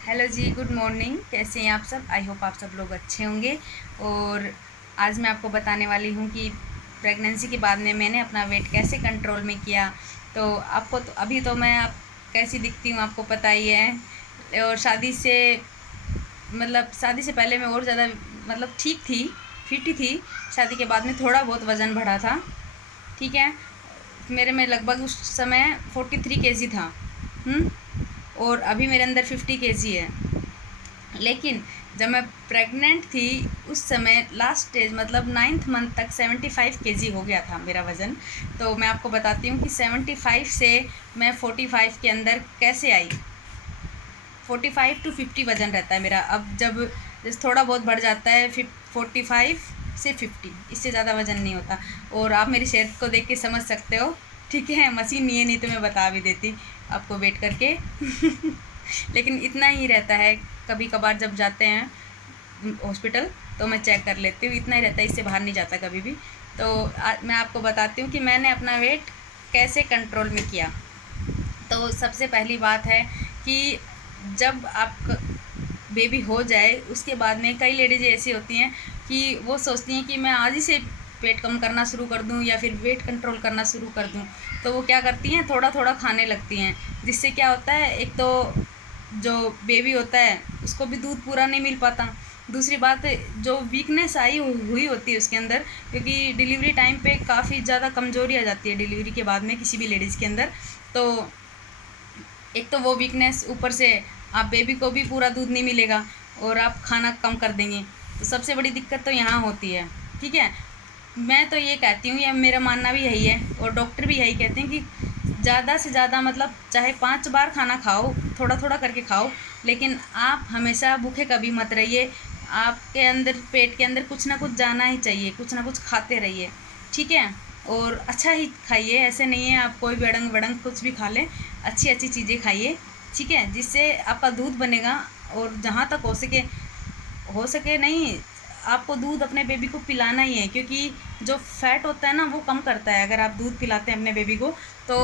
Hello जी, good morning. कैसे हैं आप सब? आई होप आप सब लोग अच्छे होंगे। और आज मैं आपको बताने वाली हूँ कि प्रेगनेंसी के बाद में मैंने अपना वेट कैसे कंट्रोल में किया। तो आपको तो अभी तो मैं आप कैसी दिखती हूँ आपको पता ही है। और शादी से पहले मैं और ज़्यादा ठीक थी, फिट ही थी। शादी के बाद में थोड़ा बहुत वज़न बढ़ा था। ठीक है, मेरे में लगभग उस समय 43 kg था। और अभी मेरे अंदर 50 kg है। लेकिन जब मैं प्रेग्नेंट थी उस समय लास्ट स्टेज नाइन्थ मंथ तक 75 kg हो गया था मेरा वज़न। तो मैं आपको बताती हूँ कि 75 से मैं 45 के अंदर कैसे आई। 45 to 50 वज़न रहता है मेरा। अब जब जैसे थोड़ा बहुत बढ़ जाता है 45 से 50, इससे ज़्यादा वज़न नहीं होता। और आप मेरी सेहत को देख के समझ सकते हो। ठीक है, मशीन नहीं है, नहीं तो मैं बता भी देती आपको वेट करके। लेकिन इतना ही रहता है। कभी कभार जब जाते हैं हॉस्पिटल तो मैं चेक कर लेती हूँ, इतना ही रहता है, इससे बाहर नहीं जाता कभी भी। तो मैं आपको बताती हूँ कि मैंने अपना वेट कैसे कंट्रोल में किया। तो सबसे पहली बात है कि जब आप बेबी हो जाए उसके बाद में कई लेडीज़ ऐसी होती हैं कि वो सोचती हैं कि मैं आज ही से पेट कम करना शुरू कर दूं या फिर वेट कंट्रोल करना शुरू कर दूं। तो वो क्या करती हैं, थोड़ा थोड़ा खाने लगती हैं, जिससे क्या होता है, एक तो जो बेबी होता है उसको भी दूध पूरा नहीं मिल पाता। दूसरी बात, जो वीकनेस आई हुई होती है उसके अंदर, क्योंकि डिलीवरी टाइम पे काफ़ी ज़्यादा कमज़ोरी आ जाती है डिलीवरी के बाद में किसी भी लेडीज़ के अंदर। तो एक तो वो वीकनेस, ऊपर से आप बेबी को भी पूरा दूध नहीं मिलेगा और आप खाना कम कर देंगे। तो सबसे बड़ी दिक्कत तो यहाँ होती है। ठीक है, मैं तो ये कहती हूँ, या मेरा मानना भी यही है और डॉक्टर भी यही कहते हैं कि ज़्यादा से ज़्यादा चाहे 5 बार खाना खाओ, थोड़ा थोड़ा करके खाओ, लेकिन आप हमेशा भूखे कभी मत रहिए। आपके अंदर, पेट के अंदर कुछ ना कुछ जाना ही चाहिए, कुछ ना कुछ खाते रहिए। ठीक है, और अच्छा ही खाइए। ऐसे नहीं है आप कोई बेड़ंग बड़ंग कुछ भी खा लें, अच्छी अच्छी चीज़ें खाइए। ठीक है, जिससे आपका दूध बनेगा। और जहाँ तक हो सके नहीं, आपको दूध अपने बेबी को पिलाना ही है, क्योंकि जो फैट होता है ना वो कम करता है। अगर आप दूध पिलाते हैं अपने बेबी को तो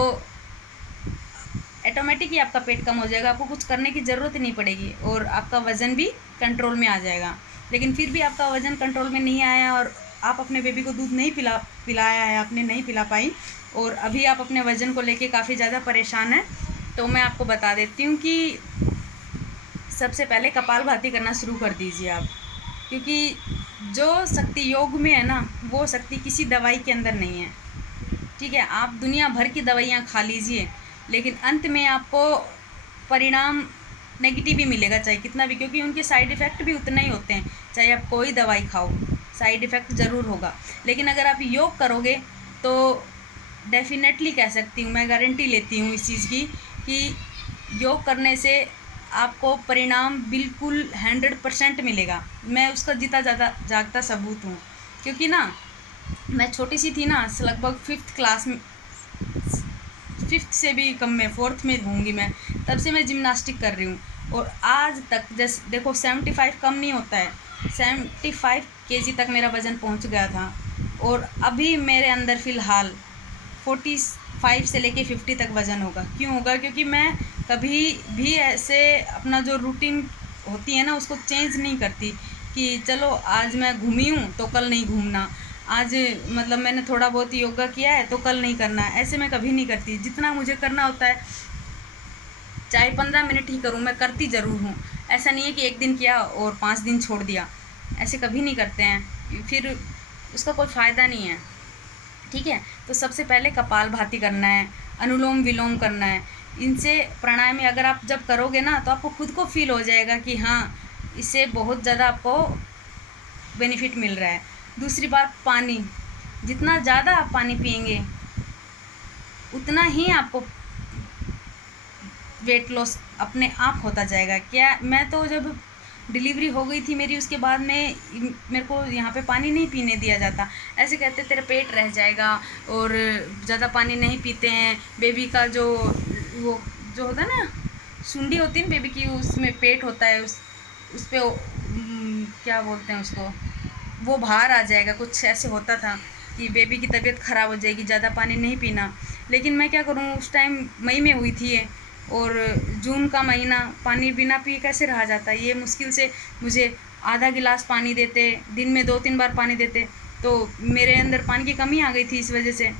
ऑटोमेटिक ही आपका पेट कम हो जाएगा, आपको कुछ करने की ज़रूरत ही नहीं पड़ेगी और आपका वज़न भी कंट्रोल में आ जाएगा। लेकिन फिर भी आपका वज़न कंट्रोल में नहीं आया और आप अपने बेबी को दूध नहीं पिलाया है, आपने नहीं पिला पाई, और अभी आप अपने वज़न को लेके काफ़ी ज़्यादा परेशान हैं, तो मैं आपको बता देती हूँ कि सबसे पहले कपालभाति करना शुरू कर दीजिए आप। क्योंकि जो शक्ति योग में है ना, वो शक्ति किसी दवाई के अंदर नहीं है। ठीक है, आप दुनिया भर की दवाइयाँ खा लीजिए, लेकिन अंत में आपको परिणाम नेगेटिव ही मिलेगा, चाहे कितना भी, क्योंकि उनके साइड इफ़ेक्ट भी उतने ही होते हैं। चाहे आप कोई दवाई खाओ, साइड इफ़ेक्ट ज़रूर होगा। लेकिन अगर आप योग करोगे तो डेफिनेटली कह सकती हूँ, मैं गारंटी लेती हूँ इस चीज़ की, कि योग करने से आपको परिणाम बिल्कुल 100% मिलेगा। मैं उसका जीता जागता सबूत हूँ। क्योंकि ना, मैं छोटी सी थी ना, लगभग 5th क्लास में, 5th से भी कम में, 4th में होंगी मैं, तब से मैं जिम्नास्टिक कर रही हूँ। और आज तक जैसे देखो, 75 कम नहीं होता है, 75 kg तक मेरा वज़न पहुँच गया था। और अभी मेरे अंदर फ़िलहाल 45 से लेके 50 तक वज़न होगा। क्यों होगा? क्योंकि मैं कभी भी ऐसे अपना जो रूटीन होती है ना उसको चेंज नहीं करती कि चलो आज मैं घूमी हूँ तो कल नहीं घूमना, आज मैंने थोड़ा बहुत योगा किया है तो कल नहीं करना। ऐसे मैं कभी नहीं करती। जितना मुझे करना होता है, चाहे 15 मिनट ही करूँ, मैं करती ज़रूर हूँ। ऐसा नहीं है कि एक दिन किया और 5 दिन छोड़ दिया, ऐसे कभी नहीं करते हैं, फिर उसका कोई फ़ायदा नहीं है। ठीक है, तो सबसे पहले कपालभाति करना है, अनुलोम विलोम करना है। इनसे प्राणायाम अगर आप जब करोगे ना तो आपको खुद को फील हो जाएगा कि हाँ, इससे बहुत ज़्यादा आपको बेनिफिट मिल रहा है। दूसरी बात, पानी। जितना ज़्यादा आप पानी पिएंगे उतना ही आपको वेट लॉस अपने आप होता जाएगा। क्या, मैं तो जब डिलीवरी हो गई थी मेरी, उसके बाद में मेरे को यहाँ पे पानी नहीं पीने दिया जाता। ऐसे कहते तेरा पेट रह जाएगा और ज़्यादा पानी नहीं पीते हैं। बेबी का वो जो होता है ना, सुंडी होती है ना बेबी की, उसमें पेट होता है, उस पर क्या बोलते हैं उसको, वो बाहर आ जाएगा, कुछ ऐसे होता था कि बेबी की तबीयत ख़राब हो जाएगी, ज़्यादा पानी नहीं पीना। लेकिन मैं क्या करूँ, उस टाइम मई में हुई थी ये, और जून का महीना पानी बिना पिए कैसे रहा जाता है। ये मुश्किल से मुझे आधा गिलास पानी देते, दिन में 2-3 बार पानी देते, तो मेरे अंदर पानी की कमी आ गई थी इस वजह से।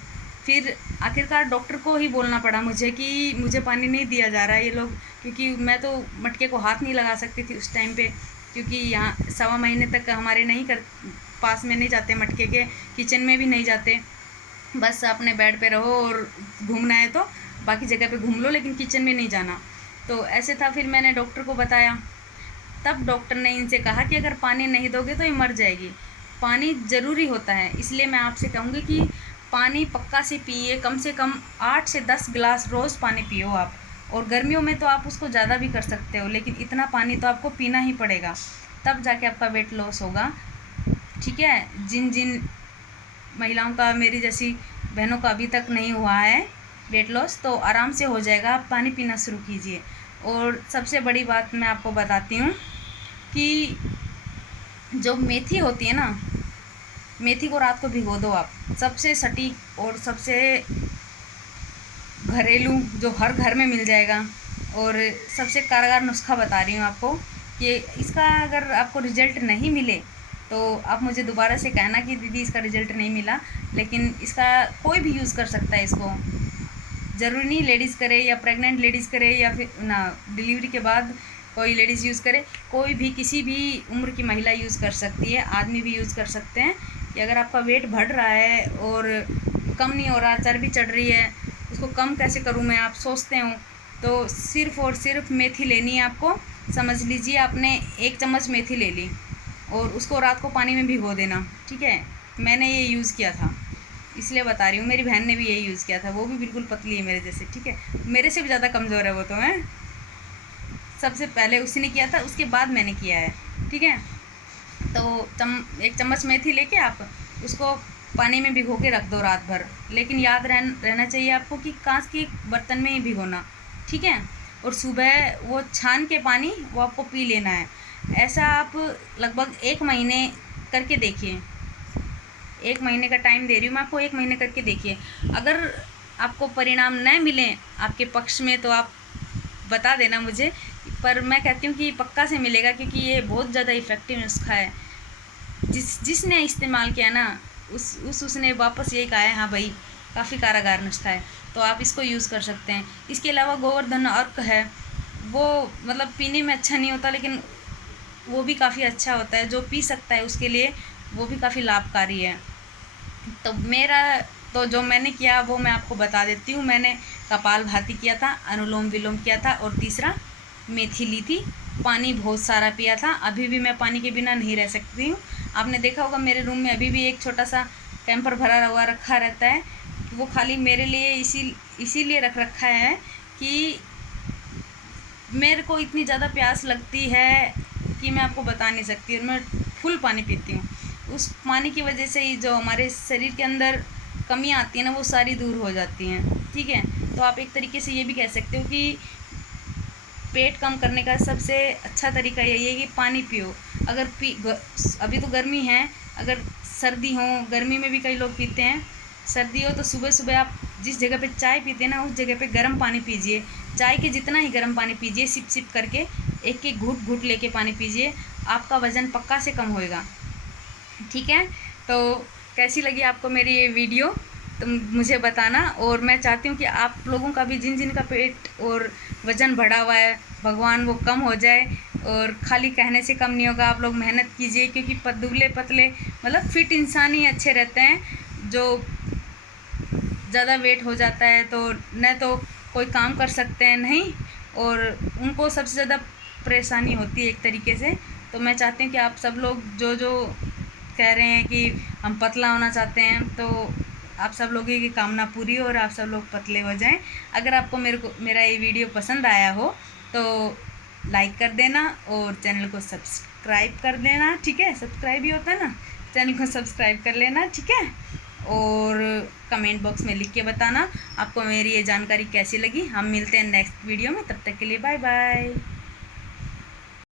फिर आखिरकार डॉक्टर को ही बोलना पड़ा मुझे कि मुझे पानी नहीं दिया जा रहा है ये लोग, क्योंकि मैं तो मटके को हाथ नहीं लगा सकती थी उस टाइम पे, क्योंकि यहाँ 1.25 महीने तक हमारे नहीं कर पास में नहीं जाते मटके के, किचन में भी नहीं जाते। बस अपने बेड पे रहो और घूमना है तो बाकी जगह पे घूम लो, लेकिन किचन में नहीं जाना। तो ऐसे था। फिर मैंने डॉक्टर को बताया, तब डॉक्टर ने इनसे कहा कि अगर पानी नहीं दोगे तो ये मर जाएगी। पानी ज़रूरी होता है, इसलिए मैं आपसे कहूँगी कि पानी पक्का से पिए, कम से कम 8 से 10 गिलास रोज़ पानी पियो आप। और गर्मियों में तो आप उसको ज़्यादा भी कर सकते हो, लेकिन इतना पानी तो आपको पीना ही पड़ेगा, तब जाके आपका वेट लॉस होगा। ठीक है। जिन जिन महिलाओं का, मेरी जैसी बहनों का अभी तक नहीं हुआ है वेट लॉस, तो आराम से हो जाएगा। आप पानी पीना शुरू कीजिए। और सबसे बड़ी बात मैं आपको बताती हूँ कि जो मेथी होती है ना, मेथी को रात को भिगो दो आप। सबसे सटीक और सबसे घरेलू, जो हर घर में मिल जाएगा, और सबसे कारगर नुस्खा बता रही हूँ आपको कि इसका अगर आपको रिजल्ट नहीं मिले तो आप मुझे दोबारा से कहना कि दीदी इसका रिजल्ट नहीं मिला। लेकिन इसका कोई भी यूज़ कर सकता है इसको, ज़रूरी नहीं लेडीज़ करे या प्रेग्नेंट लेडीज़ करे या फिर ना डिलीवरी के बाद कोई लेडीज़ यूज़ करे, कोई भी किसी भी उम्र की महिला यूज़ कर सकती है, आदमी भी यूज़ कर सकते हैं। कि अगर आपका वेट बढ़ रहा है और कम नहीं हो रहा, चर्बी चढ़ रही है, उसको कम कैसे करूँ मैं, आप सोचते हो, तो सिर्फ़ और सिर्फ मेथी लेनी है आपको। समझ लीजिए आपने 1 चम्मच मेथी ले ली और उसको रात को पानी में भिगो देना। ठीक है। मैंने ये यूज़ किया था, इसलिए बता रही हूँ। मेरी बहन ने भी यही यूज़ किया था, वो भी बिल्कुल पतली है मेरे जैसे। ठीक है। मेरे से भी ज़्यादा कमज़ोर है वो तो। मैं सबसे पहले उसने किया था, उसके बाद मैंने किया है। ठीक है। तो 1 चम्मच मेथी लेके आप उसको पानी में भिगो के रख दो रात भर, लेकिन याद रहना चाहिए आपको कि कांच के बर्तन में ही भिगोना। ठीक है। और सुबह वो छान के पानी वो आपको पी लेना है। ऐसा आप लगभग 1 महीने करके देखिए। 1 महीने का टाइम दे रही हूँ मैं आपको, 1 महीने करके देखिए। अगर आपको परिणाम न मिले आपके पक्ष में तो आप बता देना मुझे, पर मैं कहती हूँ कि पक्का से मिलेगा, क्योंकि ये बहुत ज़्यादा इफ़ेक्टिव नुस्खा है। जिसने इस्तेमाल किया ना उसने वापस यही कहा है, हाँ भाई काफ़ी कारगर नुस्खा है, तो आप इसको यूज़ कर सकते हैं। इसके अलावा गोवर्धन अर्क है, वो मतलब पीने में अच्छा नहीं होता, लेकिन वो भी काफ़ी अच्छा होता है। जो पी सकता है उसके लिए वो भी काफ़ी लाभकारी है। तो मेरा तो जो मैंने किया वो मैं आपको बता देती हूँ। मैंने कपालभाति किया था, अनुलोम विलोम किया था, और तीसरा मेथी ली थी। पानी बहुत सारा पिया था। अभी भी मैं पानी के बिना नहीं रह सकती हूँ। आपने देखा होगा मेरे रूम में अभी भी एक छोटा सा कैंपर भरा हुआ रखा रहता है, वो खाली मेरे लिए इसीलिए रख रखा है कि मेरे को इतनी ज़्यादा प्यास लगती है कि मैं आपको बता नहीं सकती, और मैं फुल पानी पीती हूँ। उस पानी की वजह से ही जो हमारे शरीर के अंदर कमियाँ आती हैं ना, वो सारी दूर हो जाती हैं। ठीक है। तो आप एक तरीके से ये भी कह सकते हो कि पेट कम करने का सबसे अच्छा तरीका यही है कि पानी पियो। अगर अभी तो गर्मी है, अगर सर्दी हो, गर्मी में भी कई लोग पीते हैं, सर्दी हो तो सुबह सुबह आप जिस जगह पे चाय पीते हैं ना, उस जगह पे गर्म पानी पीजिए। चाय के जितना ही गर्म पानी पीजिए, सिप सिप करके, एक एक घूट घूट लेके पानी पीजिए। आपका वज़न पक्का से कम होएगा। ठीक है। तो कैसी लगी आपको मेरी ये वीडियो, तो मुझे बताना। और मैं चाहती हूँ कि आप लोगों का भी, जिन जिन का पेट और वज़न बढ़ा हुआ है, भगवान वो कम हो जाए। और खाली कहने से कम नहीं होगा, आप लोग मेहनत कीजिए, क्योंकि दुबले पतले मतलब फिट इंसान ही अच्छे रहते हैं। जो ज़्यादा वेट हो जाता है तो न तो कोई काम कर सकते हैं नहीं, और उनको सबसे ज़्यादा परेशानी होती है एक तरीके से। तो मैं चाहती हूँ कि आप सब लोग जो जो कह रहे हैं कि हम पतला होना चाहते हैं, तो आप सब लोगों की कामना पूरी हो और आप सब लोग पतले हो जाएं। अगर आपको मेरा ये वीडियो पसंद आया हो तो लाइक कर देना और चैनल को सब्सक्राइब कर देना। ठीक है। सब्सक्राइब ही होता है ना, चैनल को सब्सक्राइब कर लेना। ठीक है। और कमेंट बॉक्स में लिख के बताना आपको मेरी ये जानकारी कैसी लगी। हम मिलते हैं नेक्स्ट वीडियो में, तब तक के लिए बाय बाय।